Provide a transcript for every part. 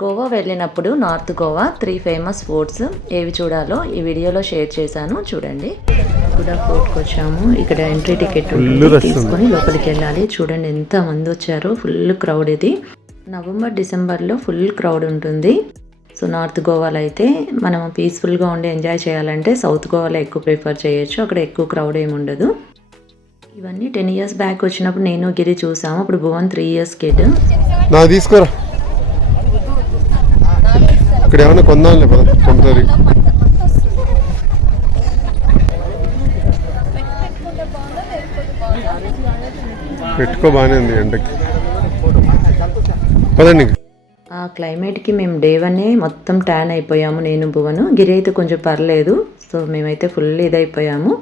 గోవా వెళ్ళినప్పుడు north Goa 3 famous forts ఏవి చూడాలో ఈ వీడియోలో షేర్ చేశాను, చూడండి. కూడా ఫోర్ట్కి వచ్చాము. ఇక్కడ ఎంట్రీ టికెట్ తీసుకొని లోపలికి వెళ్ళాలి. చూడండి ఎంత మంది వచ్చారో, ఫుల్ క్రౌడ్. ఇది నవంబర్ డిసెంబర్లో ఫుల్ క్రౌడ్ ఉంటుంది. సో నార్త్ గోవాలో అయితే మనం పీస్ఫుల్గా ఉండి ఎంజాయ్ చేయాలంటే సౌత్ గోవాలో ఎక్కువ ప్రిఫర్ చేయొచ్చు. అక్కడ ఎక్కువ క్రౌడ్ ఏమి ఉండదు. ఇవన్నీ 10 ఇయర్స్ బ్యాక్ వచ్చినప్పుడు నేను గిరి చూసాము. అప్పుడు భువన్ 3 ఇయర్స్ కిడ్. తీసుకోరా, ఇక్కడ ఏమైనా కొందాంలే టెంపరీ. పెట్టుకో, బాగానే ఉంది ఎండకి. పదండి. ఆ క్లైమేట్కి మేము డే 1 మొత్తం ట్యాన్ అయిపోయాము. నేను భువను. గిరి అయితే కొంచెం పర్లేదు. సో మేమైతే ఫుల్ ఇదైపోయాము.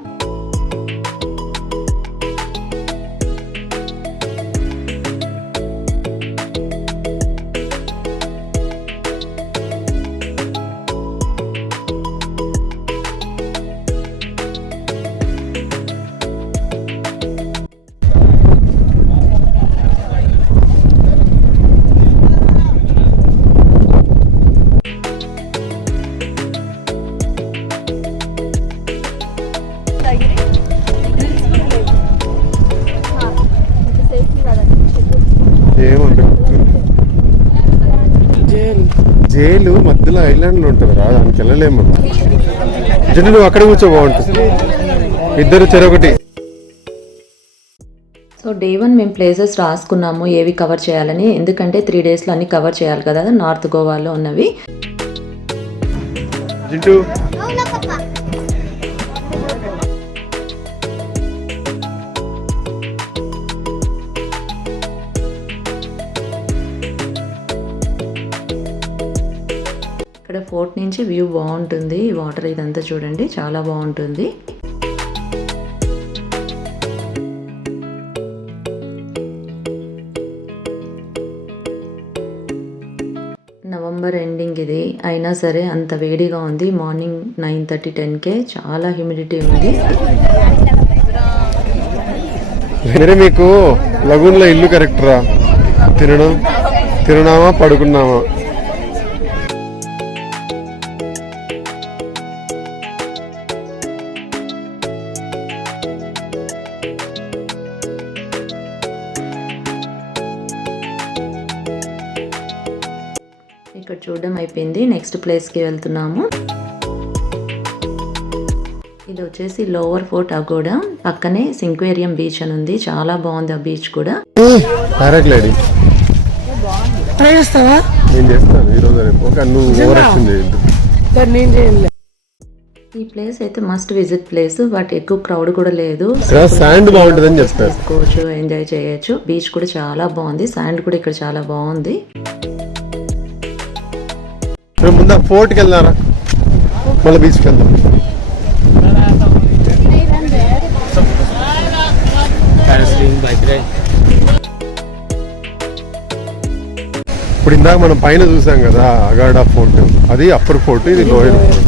జైలు మధ్యలో ఐలాండ్లో ఉంటుంది రా, దానికి వెళ్ళలేము. జంటు నువ్వు అక్కడ కూర్చో, బాగుంటుంది. ఇద్దరు చెరొకటి. సో డే 1 మేము ప్లేసెస్ రాసుకున్నాము ఏవి కవర్ చేయాలని. ఎందుకంటే 3 డేస్లో అన్ని కవర్ చేయాలి కదా నార్త్ గోవాలో ఉన్నవి. జింటూ ఇక్కడ ఫోర్ట్ నుంచి వ్యూ బాగుంటుంది. వాటర్ ఇదంతా చూడండి, చాలా బాగుంటుంది. నవంబర్ ఎండింగ్ ఇది అయినా సరే అంత వేడిగా ఉంది. మార్నింగ్ 9:30, 10కే చాలా హ్యూమిడిటీ ఉంది. మీకు లగూన్లో ఇల్లు కరెక్ట్ రా. తినడామా పడుకున్నామా. ఇక్కడ చూడడం అయిపోయింది. నెక్స్ట్ ప్లేస్కి వెళ్తున్నాము. ఇది వచ్చేసి లోవర్ ఫోర్ట్ అగోడా. పక్కనే సింక్వేరియం బీచ్ అని ఉంది, చాలా బాగుంది ఆ బీచ్ కూడా. పారాగ్లైడింగ్ నేను చేస్తాను ఈరోజు. ఈ ప్లేస్ అయితే మస్ట్ విజిట్ ప్లేస్. బట్ ఎక్కువ క్రౌడ్ కూడా లేదు. శాండ్ బాగుంటుందని చెప్తారు, తీసుకోవచ్చు, ఎంజాయ్ చేయొచ్చు. బీచ్ కూడా చాలా బాగుంది. శాండ్ కూడా ఇక్కడ చాలా బాగుంది. ముందు ఫోర్ట్కి వెళ్దారా, మళ్ళీ బీచ్కి వెళ్దాం. ఇప్పుడు ఇందాక మనం పైన చూసాం కదా అగాడా ఫోర్ట్, అది అప్పర్ ఫోర్ట్, ఇది లోయర్ ఫోర్ట్.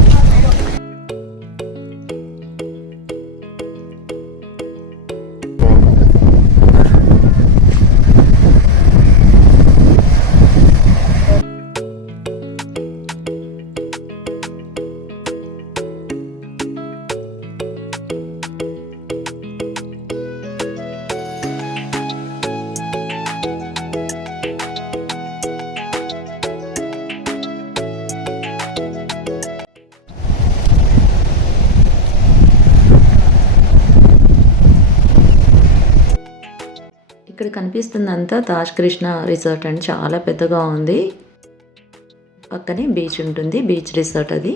ఇక్కడ కనిపిస్తుందంతా తాజ్ కృష్ణ రిసార్ట్ అండి. చాలా పెద్దగా ఉంది. పక్కనే బీచ్ ఉంటుంది, బీచ్ రిసార్ట్ అది.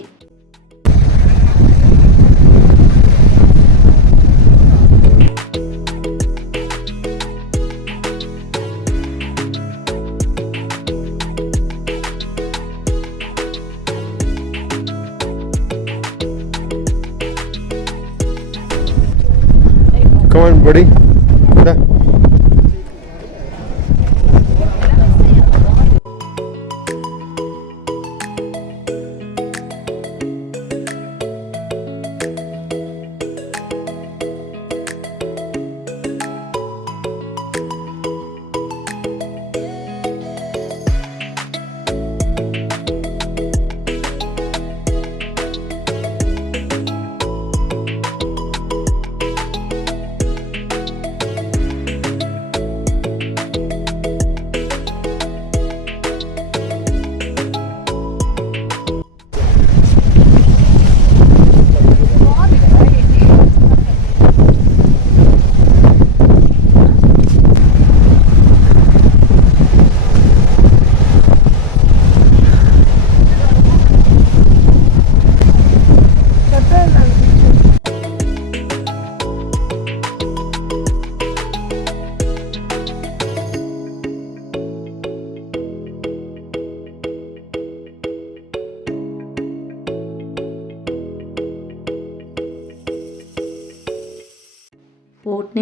Come on, buddy.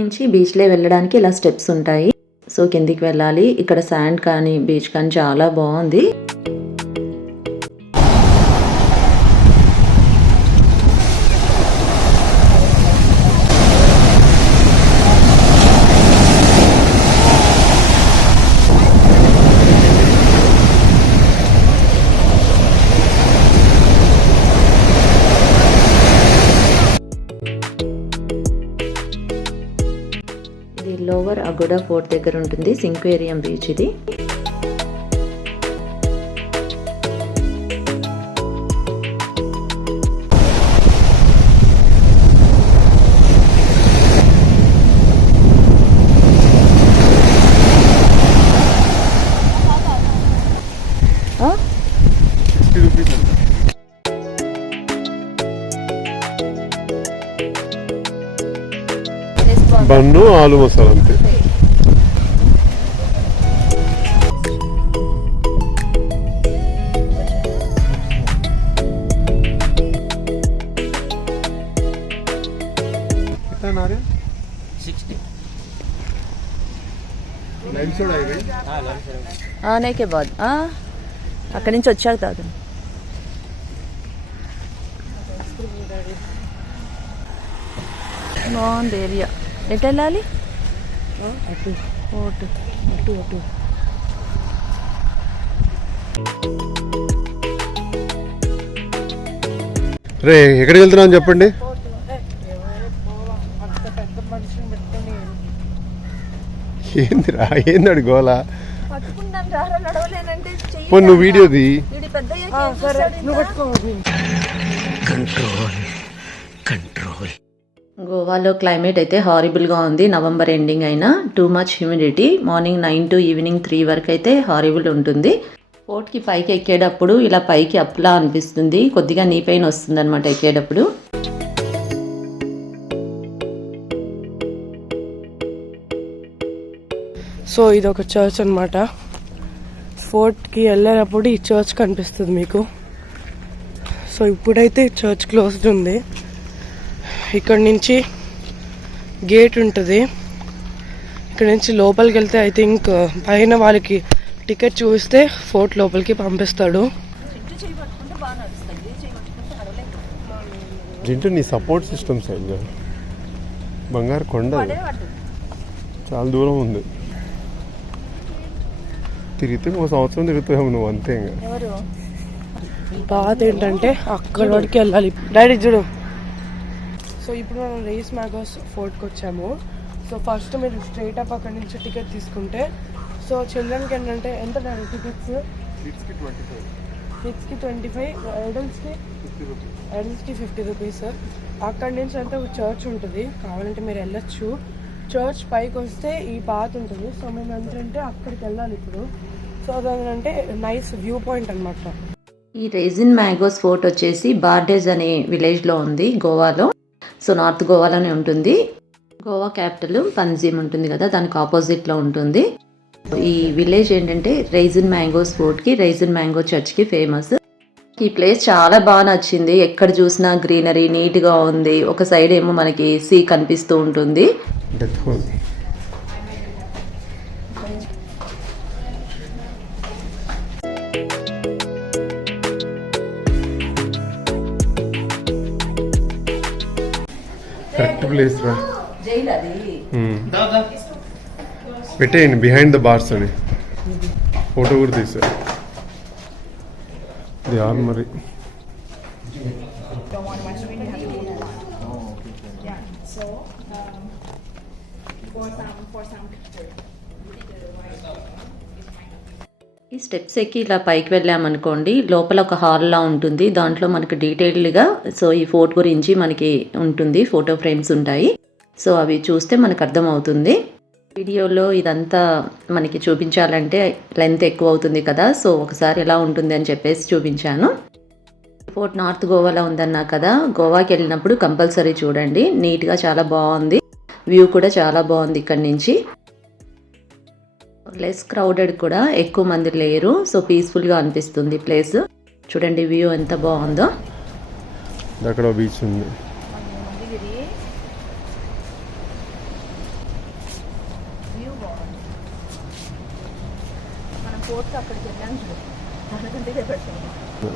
నుంచి బీచ్లో వెళ్ళడానికి ఇలా స్టెప్స్ ఉంటాయి. సో కిందికి వెళ్ళాలి. ఇక్కడ శాండ్ కానీ బీచ్ కానీ చాలా బాగుంది. లోవర్ అగోడా ఫోర్ట్ దగ్గర ఉంటుంది సింక్వేరియం బీచ్ ఇది. బన్ను ఆలు మసాలా అంతే. ఆనేకే బాద్ అక్కడి నుంచి వచ్చాక తాగు. బాగుంది ఏరియా. ఎటు వెళ్ళాలి? అటు అటు అటు అటు. రే ఎక్కడికి వెళ్తున్నావు చెప్పండి. ఏందిరా ఏంది గోలా? నువ్వు వీడియోది గోవాలో క్లైమేట్ అయితే హారిబుల్గా ఉంది. నవంబర్ ఎండింగ్ అయినా too much humidity. Morning 9 to evening 3 వరకు అయితే హారిబుల్ ఉంటుంది. ఫోర్ట్కి పైకి ఎక్కేటప్పుడు ఇలా పైకి అప్లా అనిపిస్తుంది. కొద్దిగా నీ పైన వస్తుంది అనమాట ఎక్కేటప్పుడు. సో ఇది ఒక చర్చ్ అనమాట. ఫోర్ట్కి వెళ్ళేటప్పుడు ఈ చర్చ్ కనిపిస్తుంది మీకు. సో ఇప్పుడైతే చర్చ్ క్లోజ్డ్ ఉంది. ఇక్కడ నుంచి గేట్ ఉంటుంది. ఇక్కడ నుంచి లోపలికి వెళ్తే ఐ థింక్ పైన వాళ్ళకి టికెట్ చూస్తే ఫోర్ట్ లోపలికి పంపిస్తాడు. జింటూ నీ సపోర్ట్ సిస్టమ్స్ అయిందా? బంగారు కొండ చాలా దూరం ఉంది. తిరిగితే ఒక సంవత్సరం తిరుగుతావు నువ్వు అంతే. ఇంకా బాధ ఏంటంటే అక్కడ వరకు వెళ్ళాలి. డాడీ చూడు. సో ఇప్పుడు మనం రేస్ మ్యాగోస్ ఫోర్ట్కి వచ్చాము. సో ఫస్ట్ మీరు స్ట్రైట్ అప్ అక్కడ నుంచి టికెట్ తీసుకుంటే, సో చిల్డ్రన్కి ఏంటంటే ఎంత డాడీ టికెట్స్? కిడ్స్కి 25, అడల్ట్స్కి 50 రూపీస్. అక్కడి నుంచి అంటే ఒక చర్చ్ ఉంటుంది, కావాలంటే మీరు వెళ్ళొచ్చు. చర్చ్ పైకి వస్తే ఈ పాత్ ఉంటుంది. సో మేము ఏంటంటే అక్కడికి వెళ్ళాలి ఇప్పుడు. సో అదేంటంటే నైస్ వ్యూ పాయింట్ అనమాట. ఈ రైజిన్ మ్యాగోస్ ఫోర్ట్ వచ్చేసి బార్డేజ్ అనే విలేజ్లో ఉంది గోవాలో. సో నార్త్ గోవాలోనే ఉంటుంది. గోవా క్యాపిటల్ పన్జీమ్ ఉంటుంది కదా, దానికి ఆపోజిట్లో ఉంటుంది. ఈ విలేజ్ ఏంటంటే రైజిన్ మ్యాంగోస్ ఫోర్ట్కి, రైజిన్ మ్యాంగో చర్చ్కి ఫేమస్. ఈ ప్లేస్ చాలా బాగా నచ్చింది. ఎక్కడ చూసినా గ్రీనరీ నీట్గా ఉంది. ఒక సైడ్ ఏమో మనకి సీ కనిపిస్తూ ఉంటుంది. కరెక్ట్ ప్లేస్ రా. పెట్టేయండి బిహైండ్ ద బార్స్ అని ఫోటో కూడా తీసారు. ఇది ఆల్ మరి ఈ స్టెప్స్ ఎక్కి ఇలా పైకి వెళ్ళామనుకోండి, లోపల ఒక హాల్లా ఉంటుంది. దాంట్లో మనకి డీటెయిల్డ్గా సో ఈ ఫోర్ట్ గురించి మనకి ఉంటుంది, ఫోటో ఫ్రేమ్స్ ఉంటాయి. సో అవి చూస్తే మనకు అర్థమవుతుంది. వీడియోలో ఇదంతా మనకి చూపించాలంటే లెంత్ ఎక్కువ అవుతుంది కదా, సో ఒకసారి ఎలా ఉంటుంది అని చెప్పేసి చూపించాను. ఫోర్ట్ నార్త్ గోవాలో ఉందన్నా కదా, గోవాకి వెళ్ళినప్పుడు కంపల్సరీ చూడండి. నీట్గా చాలా బాగుంది. వ్యూ కూడా చాలా బాగుంది ఇక్కడ నుంచి. లెస్ క్రౌడెడ్ కూడా, ఎక్కువ మంది లేరు. సో పీస్ఫుల్గా అనిపిస్తుంది ప్లేస్. చూడండి వ్యూ ఎంత బాగుందో. అక్కడ బీచ్ ఉంది.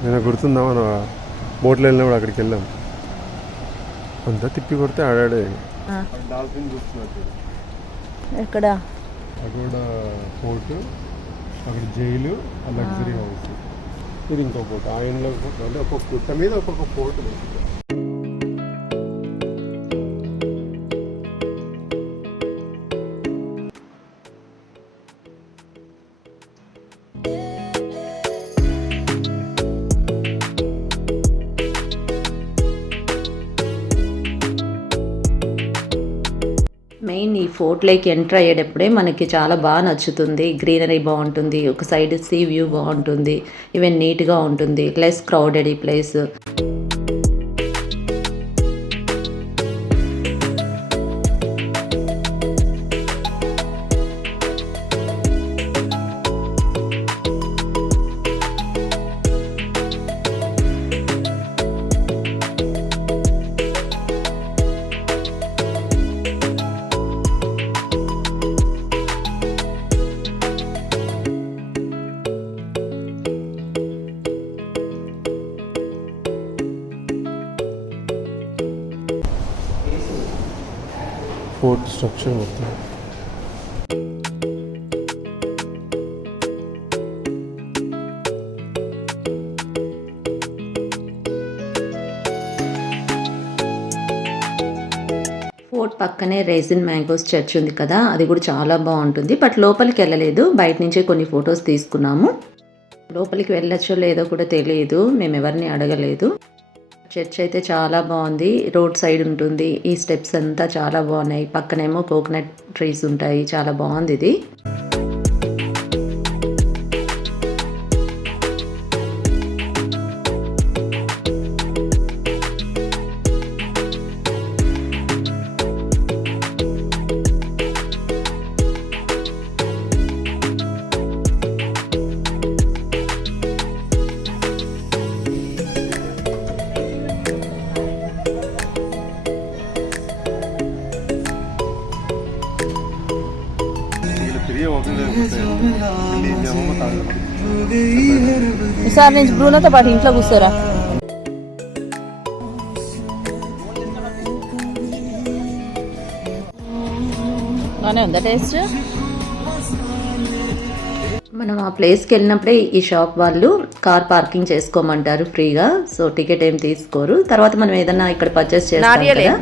నేను గుర్తుందా మనం బోట్లో వెళ్ళినప్పుడు అక్కడికి వెళ్ళాం, అంతా తిప్పి కొడితే ఆడాడే. డాల్ఫిన్ చూస్తున్నట్టు ఎక్కడ అక్కడ పోర్టు, అక్కడ జైలు, ఆ లగ్జరీ హౌస్. ఇది ఇంకో పోర్ట్. ఆయనలో అంటే ఒక్కొక్క గుట్ట మీద ఒక్కొక్క పోర్టు. మెయిన్ ఈ ఫోర్ట్ లేక్ ఎంటర్ అయ్యేటప్పుడే మనకి చాలా బాగా నచ్చుతుంది. గ్రీనరీ బాగుంటుంది, ఒక సైడ్ సీ వ్యూ బాగుంటుంది, ఈవెన్ నీట్గా ఉంటుంది, లెస్ క్రౌడెడ్ ఈ ప్లేస్. ఫోర్ట్ స్ట్రక్చర్ మొత్తం. ఫోర్ట్ పక్కనే రేజిన్ మ్యాంగోస్ చర్చ్ ఉంది కదా, అది కూడా చాలా బాగుంటుంది. బట్ లోపలికి వెళ్ళలేదు, బయట నుంచే కొన్ని ఫొటోస్ తీసుకున్నాము. లోపలికి వెళ్ళొచ్చో లేదో కూడా తెలియదు, మేము ఎవరిని అడగలేదు. చర్చ్ అయితే చాలా బాగుంది, రోడ్ సైడ్ ఉంటుంది. ఈ స్టెప్స్ అంతా చాలా బాగున్నాయి, పక్కనేమో కోకోనట్ ట్రీస్ ఉంటాయి, చాలా బాగుంది ఇది. ఈసారి నుంచి బ్రూనోతో పాటు ఇంట్లో కూర్చోరా. బాగానే ఉందా టేస్ట్? మనం ఆ ప్లేస్కి వెళ్ళినప్పుడే ఈ షాప్ వాళ్ళు కార్ పార్కింగ్ చేసుకోమంటారు ఫ్రీగా. సో టికెట్ ఏం తీసుకోరు. తర్వాత మనం ఏదైనా ఇక్కడ పర్చేస్ చేస్తాం కదా,